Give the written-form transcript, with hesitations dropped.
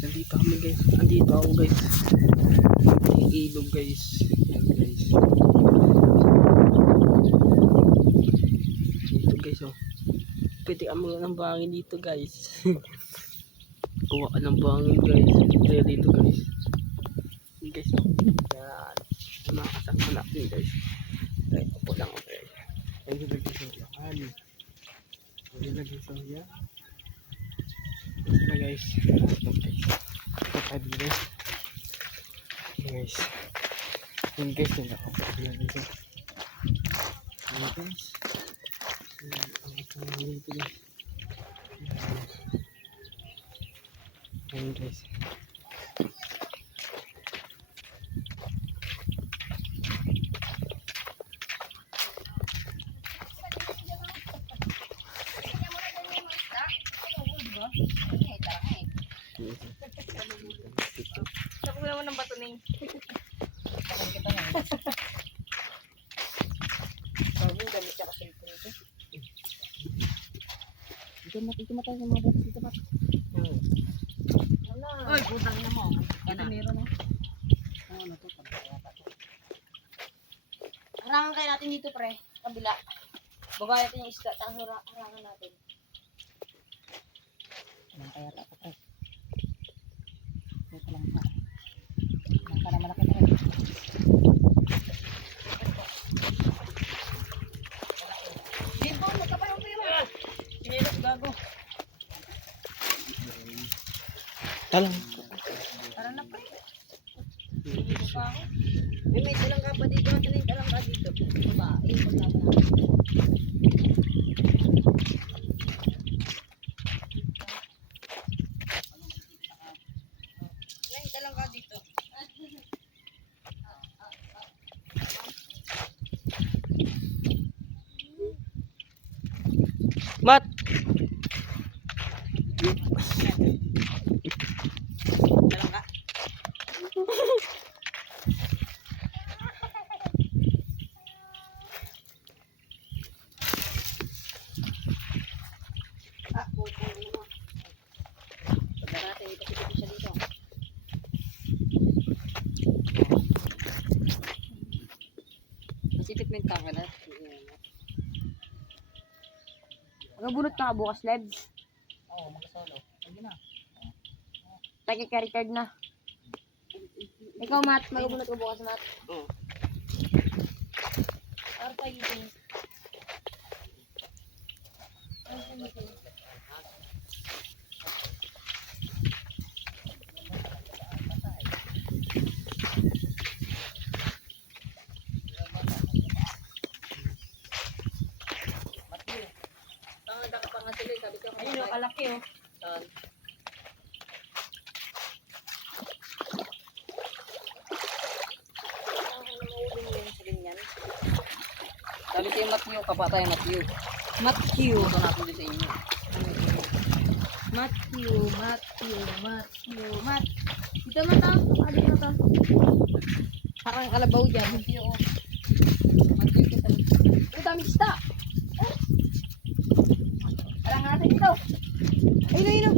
Nandito kami guys. Andito ako guys. May ilog guys. Yan guys. Dito guys oh. Pwede ka mga ng bangin dito guys. Kuha ka ng bangin guys. Kaya dito guys. Yan guys oh. Yan. Makakasama natin guys. Ay, upo lang ako guys. Ay, nilagay sa yan. Nilagay sa yan. Ito guys. Ito guys. Ito tayo guys. Ito guys. Yan guys. Yan ako. Yan guys. Yan guys. Yan dito guys. Yan guys. Sabi mo naman ng bato na yun. Sabi mo gamit siya kasi ito nito. Dito matay sa mga bato dito pa. Ay, putang ina mo. Ito meron mo. Ano to? Harangan kayo natin dito pre. Kabila. Baba natin yung isda. Tapos harangan natin. Harangan kaya ito pre. Ito lang pa. Harangan ka na malaki pre. Dito, magkapayo pre mo. Sinilas gago. Talang. Tara na pre. Dito pa ako. May talang ka pa dito. Natin yung talang ka dito. Babae. Paglaban natin. May talang ka dito. Mat! Talang ka. Putang ina mo. Pagka natin ipasipit siya dito. Pasipit mo yung tangka na. Magabunot ka bukas, Lebs. Oo, mag-solo. Sige na. Tayo carry card na. Ikaw, Matt. Magabunot ka bukas, Matt. Oo. Para tayo dito. Ayun, kalaki oh. Sabi kayo Matthew, kapatay Matthew. Matthew. Ito natin din sa inyo. Matthew. Dito mata. Dito mata. Parang kalabaw dyan. Matthew. Matthew kita. Ito dami isda. Parang natin dito. Ayun.